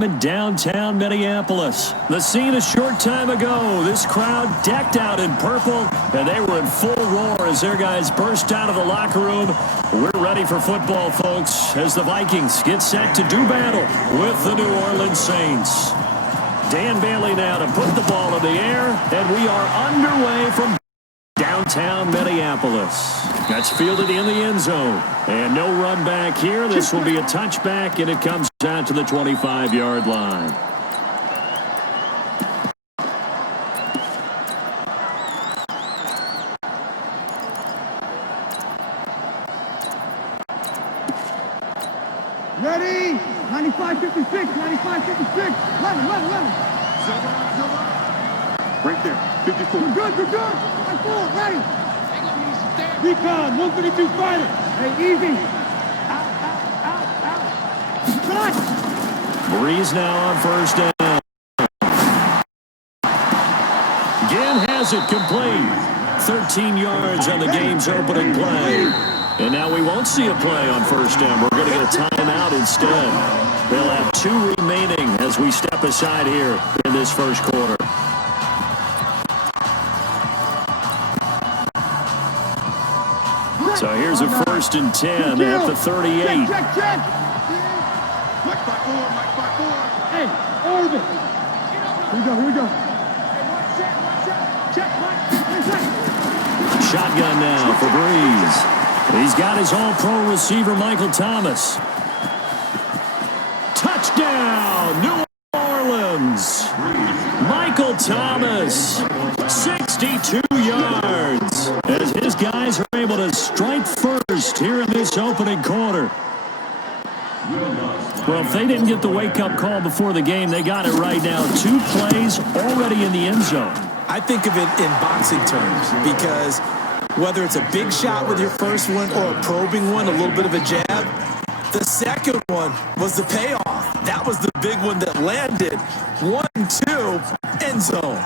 In downtown Minneapolis. The scene a short time ago. This crowd decked out in purple, and they were in full roar as their guys burst out of the locker room. We're ready for football, folks, as the Vikings get set to do battle with the New Orleans Saints. Dan Bailey now to put the ball in the air, and we are underway from downtown Minneapolis. That's fielded in the end zone. And no run back here. This will be a touchback, and it comes out to the 25-yard line. Ready? 95-56, 95-56. 11. Right there, 54. We're good. 5-4, ready. Recon, 132 fighter. Hey, easy. Out. Shot. Breeze now on first down. Again has it complete. 13 yards on the game's opening play. And now we won't see a play on first down. We're going to get a timeout instead. They'll have 2 remaining as we step aside here in this first quarter. So here's a 1st and 10 at the 38. Check. Mike by 4. Hey, orbit. Here we go. Check. Shotgun now for Breeze. He's got his all-pro receiver, Michael Thomas. Touchdown, New Orleans. Michael Thomas, 62 yards, as his guys are able to strike first here in this opening quarter. Well, if they didn't get the wake-up call before the game, they got it right now. 2 plays already in the end zone. I think of it in boxing terms because whether it's a big shot with your first one or a probing one, a little bit of a jab, the second one was the payoff. That was the big one that landed. 1-2, end zone.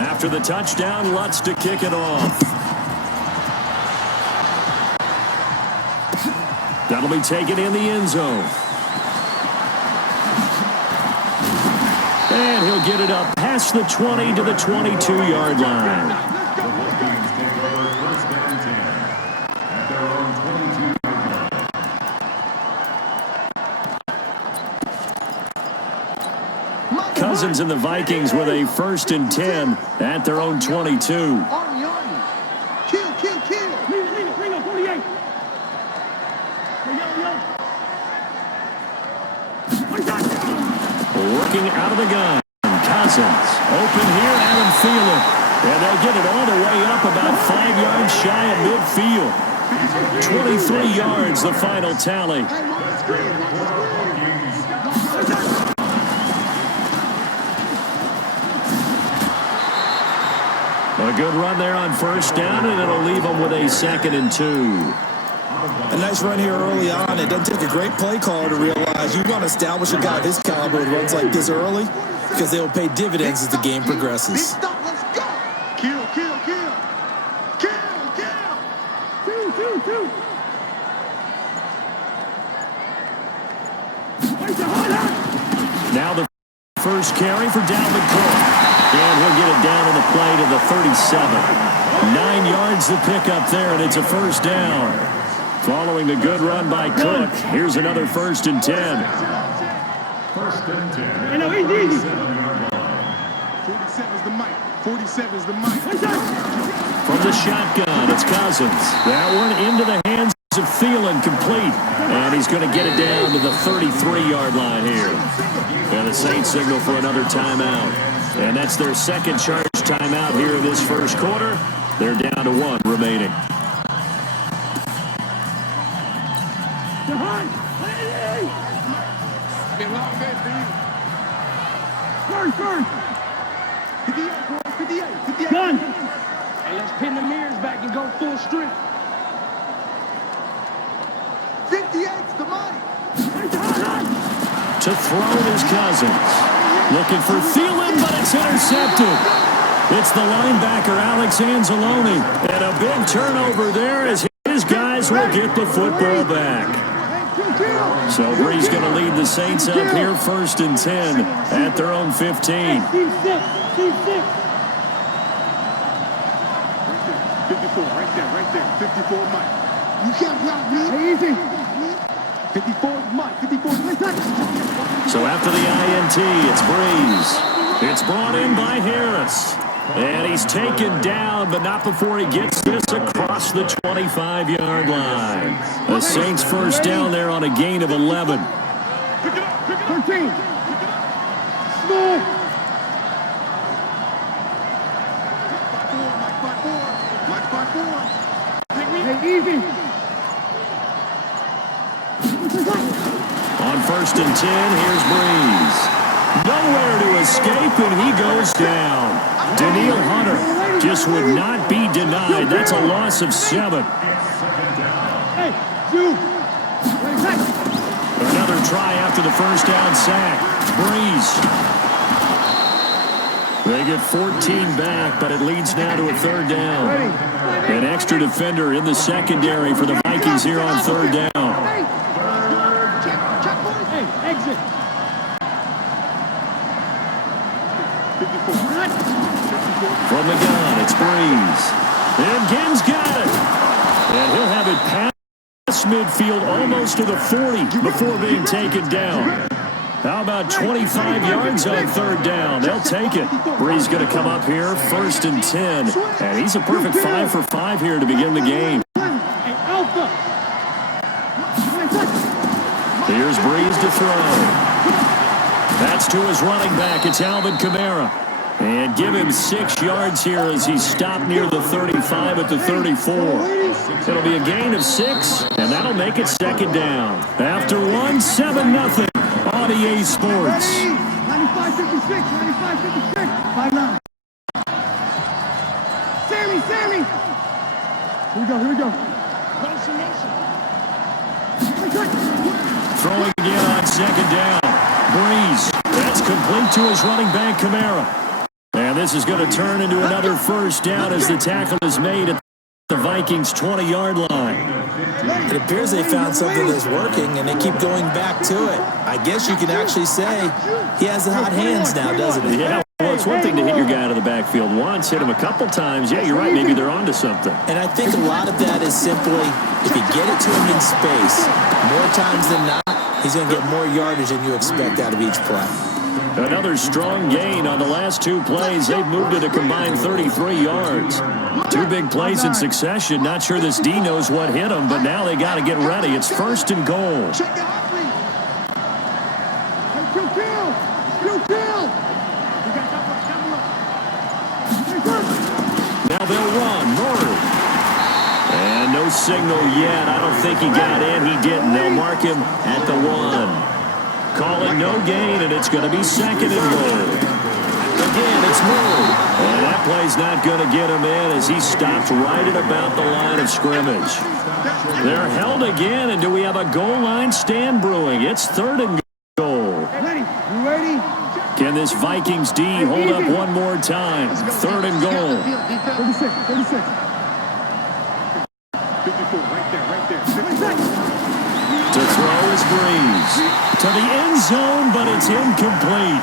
After the touchdown, Lutz to kick it off. That'll be taken in the end zone. And he'll get it up past the 20 to the 22-yard line. Cousins and the Vikings with a 1st and 10 at their own 22. Kill. Bring up 48. Working out of the gun. Cousins open here, Adam Thielen. And they'll get it all the way up about 5 yards shy of midfield. 23 yards, the final tally. A good run there on first down, and it'll leave them with a 2nd and 2. A nice run here early on. It doesn't take a great play caller to realize you want to establish a guy of his caliber with runs like this early because they will pay dividends as the game progresses. Let's go. Kill. Two. Now the first carry for Dalvin Cook. And he'll get it down on the play to the 37. 9 yards to pick up there, and it's a first down. Following the good run by Cook, here's another 1st and 10. 1st and 10. I know, easy. 47's the mic. 47's the mic. From the shotgun, it's Cousins. That one into the hands of Thielen, complete. And he's going to get it down to the 33-yard line here. And the Saints signal for another timeout. And that's their 2nd charge timeout here in this first quarter. They're down to 1 remaining. First. 58. Gun. Hey, let's pin the mirrors back and go full strength. 58's the money. To throw is Cousins. Looking for Thielen, but it's intercepted. It's the linebacker, Alex Anzalone. And a big turnover there as his guy guys will get the football back. So Bree's going to lead the Saints up here 1st and 10 at their own 15. Team 6. 54, right there. 54, Mike. You can't block me. Hey, easy. 54, Mike. 54. So after the INT, it's Breeze. It's brought in by Harris. And he's taken down, but not before he gets this across the 25-yard line. The Saints first down there on a gain of 11. 13. Small. Mike 5-4. Hey, easy. On 1st and 10, here's Breeze. Nowhere to escape, and he goes down. Daniil Hunter just would not be denied. That's a loss of 7. Hey, you. Another try after the first down sack. Breeze. They get 14 back, but it leads now to a 3rd down. An extra defender in the secondary for the Vikings here on 3rd down. Hey, exit. From the gun, it's Breeze. And Gibbs got it. And he'll have it past midfield almost to the 40 before being taken down. How about 25 yards on 3rd down? They'll take it. Breeze going to come up here, 1st and 10. And he's a perfect 5 for 5 here to begin the game. Here's Breeze to throw. That's to his running back. It's Alvin Kamara. And give him 6 yards here as he's stopped near the 35 at the 34. It'll be a gain of 6, and that'll make it 2nd down. After 1, 7-0 on EA Sports. 95-56. 95-56. 5-9. Sammy. Here we go. Throwing again on 2nd down. Breeze. That's complete to his running back, Kamara. And this is going to turn into another 1st down as the tackle is made at the Vikings' 20-yard line. It appears they found something that's working, and they keep going back to it. I guess you can actually say he has the hot hands now, doesn't he? Yeah, well, it's one thing to hit your guy out of the backfield once, hit him a couple times. Yeah, you're right. Maybe they're onto something. And I think a lot of that is simply if you get it to him in space, more times than not, he's going to get more yardage than you expect out of each play. Another strong gain on the last 2 plays. They've moved it a combined 33 yards. 2 big plays in succession. Not sure this D knows what hit him, but now they got to get ready. It's 1st and goal. Now they'll run. Murray. And no signal yet. I don't think he got in. He didn't. They'll mark him at the 1. Calling no gain, and it's going to be 2nd and goal. Again, it's Murray. And that play's not going to get him in as he stopped right at about the line of scrimmage. They're held again, and do we have a goal line stand brewing? It's 3rd and goal. Ready? Can this Vikings D hold up one more time? 3rd and goal. 36. 54, right there. To throw is Breeze. To the end zone, but it's incomplete.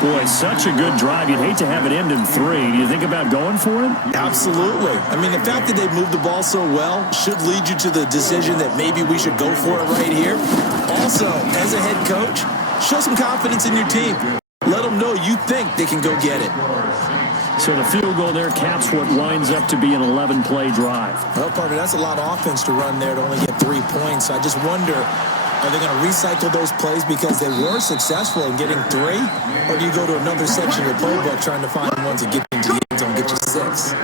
Boy, such a good drive. You'd hate to have it end in 3. Do you think about going for it? Absolutely. I mean, the fact that they moved the ball so well should lead you to the decision that maybe we should go for it right here. Also, as a head coach, show some confidence in your team. Let them know you think they can go get it. So the field goal there caps what winds up to be an 11-play drive. Well, partner, that's a lot of offense to run there to only get 3 points. I just wonder, are they going to recycle those plays because they were successful in getting 3? Or do you go to another section of the playbook trying to find ones that get into the end zone and get you 6?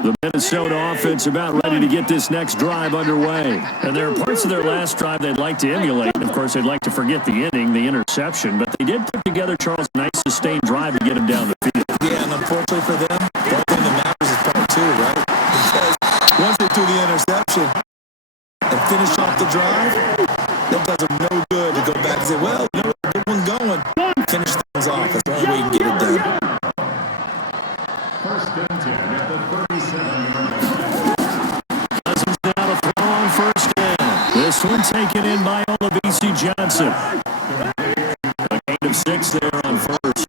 The Minnesota offense about ready to get this next drive underway. And there are parts of their last drive they'd like to emulate. Of course, they'd like to forget the inning, the interception. But they did put together, Charles, a nice sustained drive to get him down the field. Yeah, and unfortunately for them, the only thing that matters is part 2, right? Because once they threw the interception and finished off the drive, that does them no good to go back and say, well, finish things off. That's the only way you can get it done. First and 10 at the 37-yard line. Cousins now to throw on first down. This one taken in by Olabisi Johnson. A gain of 6 there on first.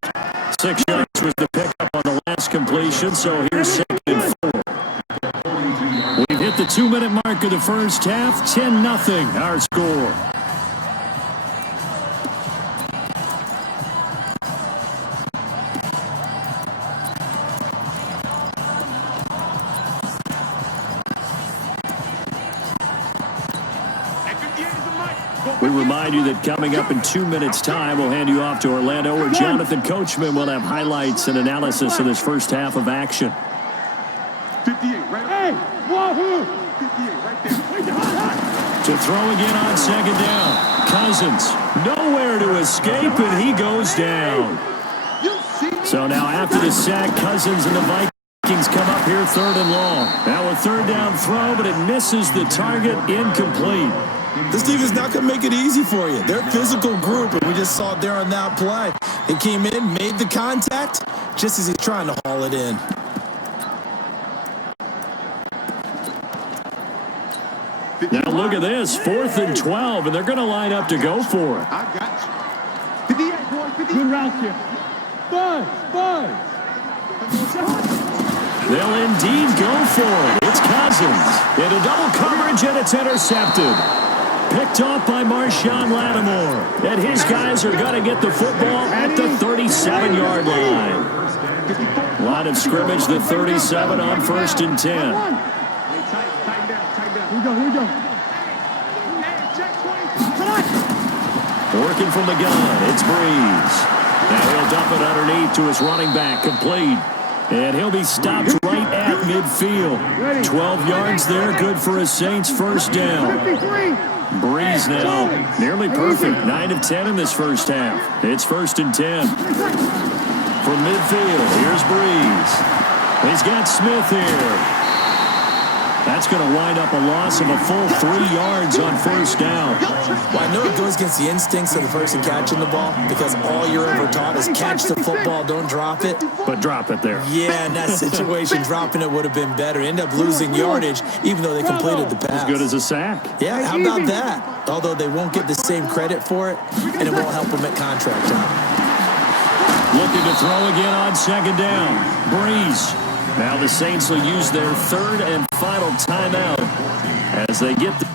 6 yards was the pickup on the last completion, so here's second and 4. We've hit the 2-minute mark of the first half. 10-0 our score. We remind you that coming up in 2 minutes' time, we'll hand you off to Orlando, where Jonathan Coachman will have highlights and analysis of this first half of action. 58, right? Hey, wahoo! 58, right there. To throw again on second down. Cousins, nowhere to escape, and he goes down. So now after the sack, Cousins and the Vikings come up here 3rd and long. Now a 3rd down throw, but it misses the target, incomplete. This team is not going to make it easy for you. They're a physical group, and we just saw it there on that play. He came in, made the contact, just as he's trying to haul it in. Now look at this, 4th and 12, and they're going to line up to go for it. I got you. 58, boy, 58. Good route here. Buzz. They'll indeed go for it. It's Cousins. Into double coverage, and it's intercepted. Picked off by Marshawn Lattimore. And his guys are going to get the football at the 37-yard line. Line of scrimmage, the 37 on 1st and 10. Here we go. Working from the gun, it's Breeze. Now he'll dump it underneath to his running back, complete. And he'll be stopped right at midfield. 12 yards there, good for a Saints first down. 53. Breeze now, nearly perfect. 9 of 10 in this first half. It's 1st and 10. From midfield, here's Breeze. He's got Smith here. That's going to wind up a loss of a full 3 yards on first down. Well, I know it goes against the instincts of the person catching the ball, because all you're ever taught is catch the football, don't drop it. But drop it there. Yeah, in that situation, dropping it would have been better. End up losing yardage, even though they completed the pass. As good as a sack. Yeah, how about that? Although they won't get the same credit for it, and it won't help them at contract time. Looking to throw again on second down. Breeze. Now the Saints will use their 3rd and final timeout as they get the